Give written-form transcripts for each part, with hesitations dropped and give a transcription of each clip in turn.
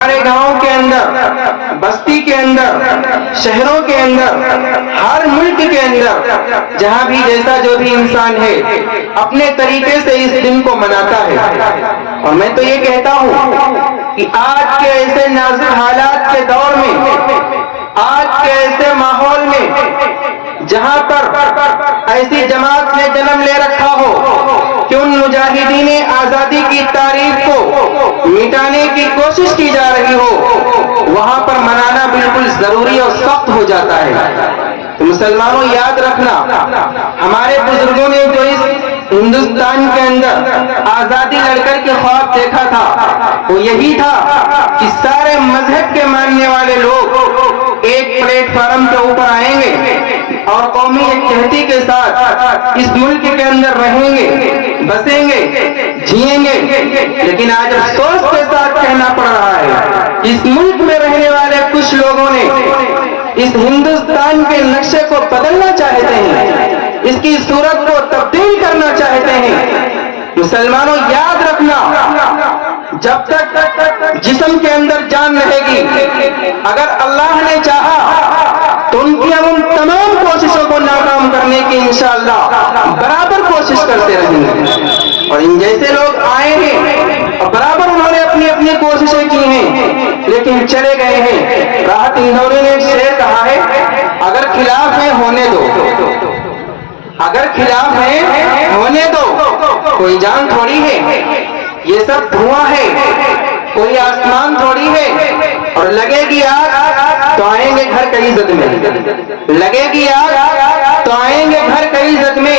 ہمارے گاؤں کے اندر، بستی کے اندر، شہروں کے اندر، ہر ملک کے اندر جہاں بھی جیسا جو بھی انسان ہے اپنے طریقے سے اس دن کو مناتا ہے۔ اور میں تو یہ کہتا ہوں کہ آج کے ایسے نازک حالات کے دور میں، آج کے ایسے ماحول میں جہاں پر ایسی جماعت نے جنم لے رکھا ہو کہ ان مجاہدین آزادی کی تاریخ کو مٹانے کی کوشش کی جا رہی ہو، وہاں پر منانا بالکل ضروری اور سخت ہو جاتا ہے۔ تو مسلمانوں یاد رکھنا، ہمارے بزرگوں نے جو اس ہندوستان کے اندر آزادی لڑ کر کے خواب دیکھا تھا وہ یہی تھا کہ سارے مذہب کے ماننے والے لوگ ایک پلیٹ فارم کے اوپر آئیں گے اور قومی یکجہتی کے ساتھ اس ملک کے اندر رہیں گے، بسیں گے، جئیں گے۔ لیکن آج افسوس کے ساتھ کہنا پڑ رہا ہے اس ملک میں رہنے والے کچھ لوگوں نے اس ہندوستان کے نقشے کو بدلنا چاہتے ہیں، اس کی صورت کو تبدیل کرنا چاہتے ہیں۔ مسلمانوں یاد رکھنا، جب تک جسم کے اندر جان رہے گی، اگر اللہ نے چاہا تو ان کی ہم تمام کوششوں کو ناکام کرنے کی انشاءاللہ برابر کوشش کرتے رہیں گے۔ اور ان جیسے لوگ آئے ہیں اور برابر انہوں نے اپنی اپنی کوششیں کی ہیں لیکن چلے گئے ہیں۔ راحت اندوری نے ایک شعر کہا ہے، اگر خلاف ہیں ہونے دو، اگر خلاف ہیں ہونے دو، کوئی جان تھوڑی ہے، یہ سب دھواں ہے، کوئی آسمان تھوڑی ہے۔ اور لگے گی آگ تو آئیں گے گھر کئی عزت میں، لگے گی آگ تو آئیں گے گھر کئی عزت میں۔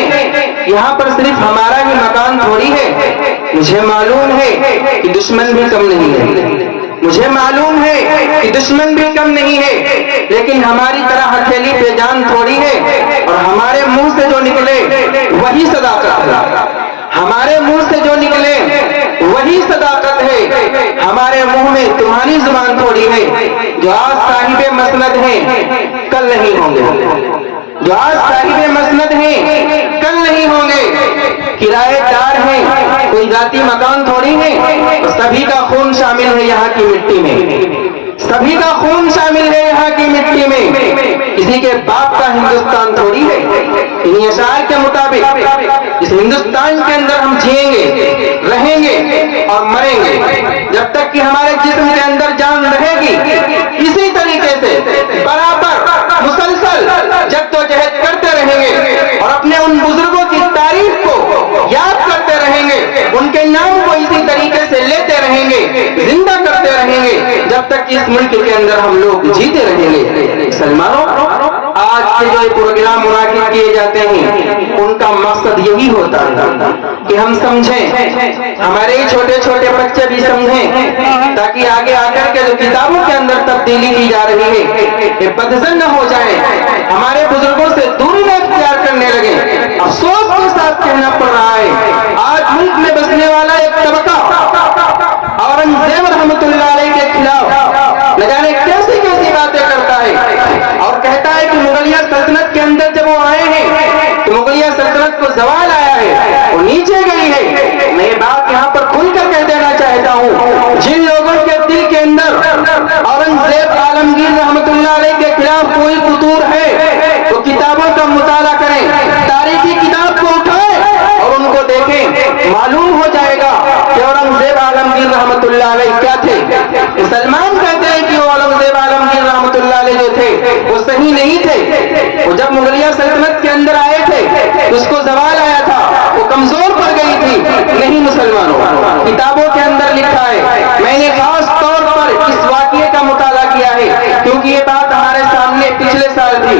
یہاں پر صرف ہمارا ہی مکان تھوڑی ہے، مجھے معلوم ہے کہ دشمن بھی کم نہیں ہے، مجھے معلوم ہے کہ دشمن بھی کم نہیں ہے، لیکن ہماری طرح ہتھیلی پہ جان تھوڑی ہے۔ اور ہمارے منہ سے جو نکلے وہی صداقت ہے، ہمارے منہ سے جو نکلے وہی صداقت ہے۔ ہمارے منہ میں تمہاری زبان تھوڑی ہے، جو آج صاحب مسند ہیں کل نہیں ہوں گے، جو آج صاحب مسند ہیں کل نہیں ہوں گے، کرایہ دار ہیں، کوئی ذاتی مکان تھوڑی ہے۔ سبھی کا خون شامل ہے یہاں کی مٹی میں، سبھی کا خون شامل ہے یہاں کی مٹی میں، کسی کے باپ کا ہندوستان تھوڑی ہے۔ انہی اشعار کے مطابق اس ہندوستان کے اندر ہم جئیں گے، رہیں گے اور مریں گے جب تک کہ ہمارے جسم کے اندر جان رہے گی۔ اسی طریقے سے برابر مسلسل جدوجہد کرتے رہیں گے اور اپنے ان بزرگوں کی تاریخ کو یاد کرتے رہیں گے، ان کے نام کو اسی طریقے سے لیتے رہیں گے، زندہ کرتے رہیں گے جب تک اس ملک کے اندر ہم لوگ جیتے رہیں گے۔ مسلمانوں، آج کے جو پروگرام منعقد کیے جاتے ہیں ان کا مقصد یہی ہوتا ہے کہ ہم سمجھیں، ہمارے چھوٹے چھوٹے بچے بھی سمجھیں، تاکہ آگے آ کر کے جو کتابوں کے اندر تبدیلی کی جا رہی ہے یہ بدزن نہ ہو جائے، ہمارے بزرگوں سے دوری نہ اختیار کرنے لگے۔ افسوس کے ساتھ کہنا پڑ رہا ہے آج ملک میں بسنے والا ایک طبقہ اورنگزیب رحمۃ اللہ علیہ کے خلاف نہ جانے کیسی کیسی باتیں کرتا ہے اور کہتا ہے کہ مغلیہ سلطنت کے اندر جب وہ آئے ہیں تو مغلیہ سلطنت کو زوال آیا ہے، وہ نیچے گئی ہے۔ میں یہ بات یہاں پر کھل کر کہہ دینا چاہتا ہوں، جن لوگوں کے دل کے اندر اورنگزیب عالمگیر رحمۃ اللہ علیہ کے خلاف کوئی قطور ہے وہ کتابوں کا مطالعہ کریں، تاریخی کتاب کو اٹھائیں اور ان کو دیکھیں، معلوم ہو جائے گا کہ اورنگزیب عالمگیر رحمۃ اللہ علیہ کیا تھے۔ مسلمان کہتے ہیں کہ وہ اورنگزیب عالمگیر رحمۃ اللہ علیہ جو تھے وہ صحیح نہیں تھے، وہ جب مغلیہ سلطنت کے اندر آئے تھے اس کو زوال آیا تھا، وہ کمزور پڑ گئی تھی۔ نہیں مسلمانوں، کتابوں کے اندر لکھا ہے، میں نے خاص طور پر اس واقعے کا مطالعہ کیا ہے کیونکہ یہ بات ہمارے سامنے پچھلے سال بھی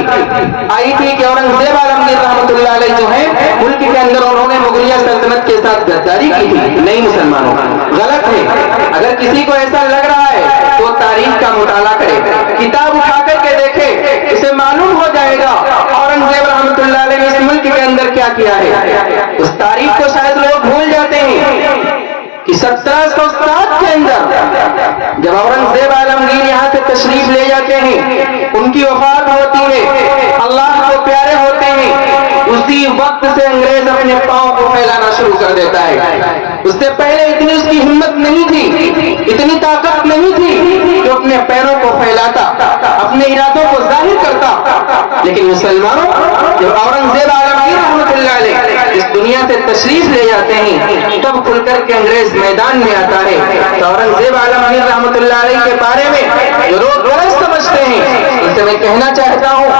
آئی تھی کہ اورنگزیب عالمگیر رحمۃ اللہ علیہ جو ہے ملک کے اندر انہوں نے مغلیہ سلطنت کے ساتھ غداری کی تھی۔ نہیں مسلمانوں، غلط ہے۔ اگر کسی کو ایسا لگ رہا ہے تو تاریخ کا مطالعہ کرے، کتاب اٹھا کر کے دیکھے، اسے معلوم ہو جائے گا اورنگزیب رحمۃ اللہ علیہ نے اس ملک کے اندر کیا کیا ہے۔ اس تاریخ کو شاید لوگ بھول جاتے ہیں کہ 1707 کے اندر جب اورنگزیب عالمگیر یہاں سے تشریف لے جاتے ہیں، ان کی وفات ہوتی ہے، اللہ کو پیارے ہوتے ہیں، اسی وقت سے انگریز اپنے پاؤں کو پھیلانا شروع کر دیتا ہے۔ اس سے پہلے اتنی اس کی ہمت نہیں تھی، اتنی طاقت نہیں تھی لیکن مسلمانوں جب اورنگزیب عالمگیر رحمۃ اللہ علیہ اس دنیا سے تشریف لے جاتے ہیں تب کھل کر کے انگریز میدان میں آتا ہے. تو اورنگزیب عالمگیر رحمۃ اللہ علیہ کے بارے میں جو لوگ غلط سمجھتے ہیں ان سے میں کہنا چاہتا ہوں